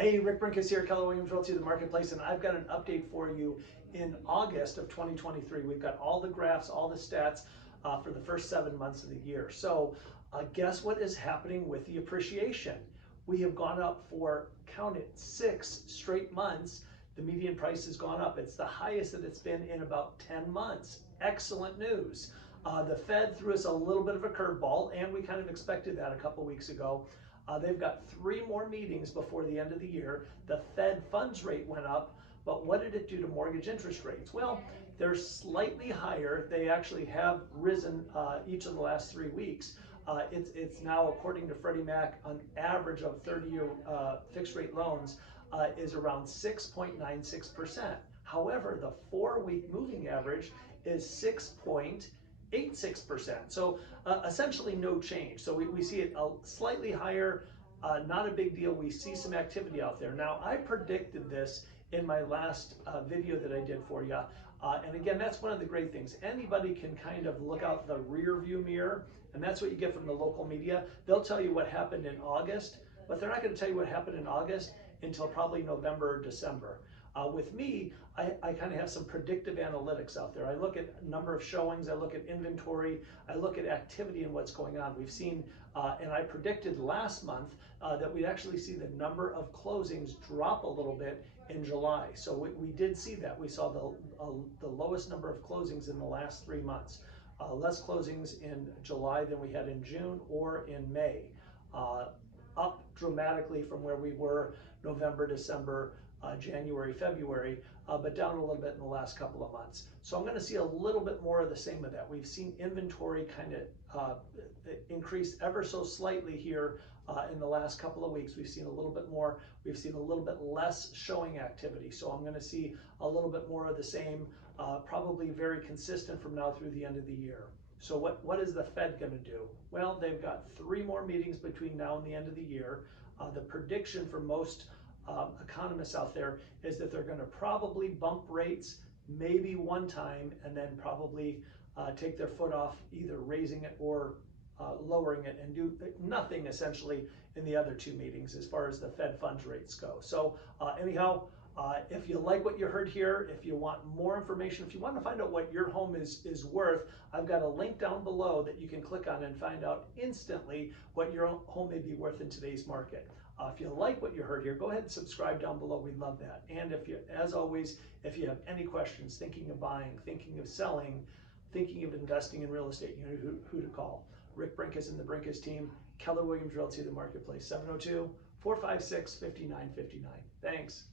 Hey, Rick Brinkus here, Keller Williams Realty, the marketplace, and I've got an update for you in August of 2023. We've got all the graphs, all the stats for the first 7 months of the year. So guess what is happening with the appreciation? We have gone up for, count it, 6 straight months. The median price has gone up. It's the highest that it's been in about 10 months. Excellent news. The Fed threw us a little bit of a curveball, and we kind of expected that a couple weeks ago. They've got 3 more meetings before the end of the year. The Fed funds rate went up, but what did it do to mortgage interest rates? Well, they're slightly higher. They actually have risen each of the last 3 weeks. It's now, according to Freddie Mac, an average of 30-year fixed rate loans is around 6.96%. However, the 4-week moving average is 6.86%. So essentially no change. So we see it slightly higher, not a big deal. We see some activity out there. Now, I predicted this in my last video that I did for you. And again, that's one of the great things. Anybody can kind of look out the rear view mirror, and that's what you get from the local media. They'll tell you what happened in August, but they're not going to tell you what happened in August until probably November or December. With me, I kind of have some predictive analytics out there. I look at number of showings, I look at inventory, I look at activity and what's going on. We've seen, and I predicted last month that we'd actually see the number of closings drop a little bit in July. So we did see that. We saw the lowest number of closings in the last 3 months. Less closings in July than we had in June or in May. Up dramatically from where we were November, December, January, February, but down a little bit in the last couple of months. So I'm going to see a little bit more of the same of that. We've seen inventory kind of increase ever so slightly here in the last couple of weeks. We've seen a little bit more. We've seen a little bit less showing activity. So I'm going to see a little bit more of the same, probably very consistent from now through the end of the year. So what is the Fed going to do? Well, they've got 3 more meetings between now and the end of the year. The prediction for most economists out there is that they're going to probably bump rates maybe one time and then probably take their foot off either raising it or lowering it, and do nothing essentially in the other 2 meetings as far as the Fed funds rates go. So anyhow, if you like what you heard here, if you want more information, if you want to find out what your home is worth, I've got a link down below that you can click on and find out instantly what your home may be worth in today's market. If you like what you heard here, go ahead and subscribe down below. We'd love that. And if you, as always, if you have any questions, thinking of buying, thinking of selling, thinking of investing in real estate, you know who to call. Rick Brinkus and the Brinkus team, Keller Williams Realty, the marketplace, 702-456-5959. Thanks.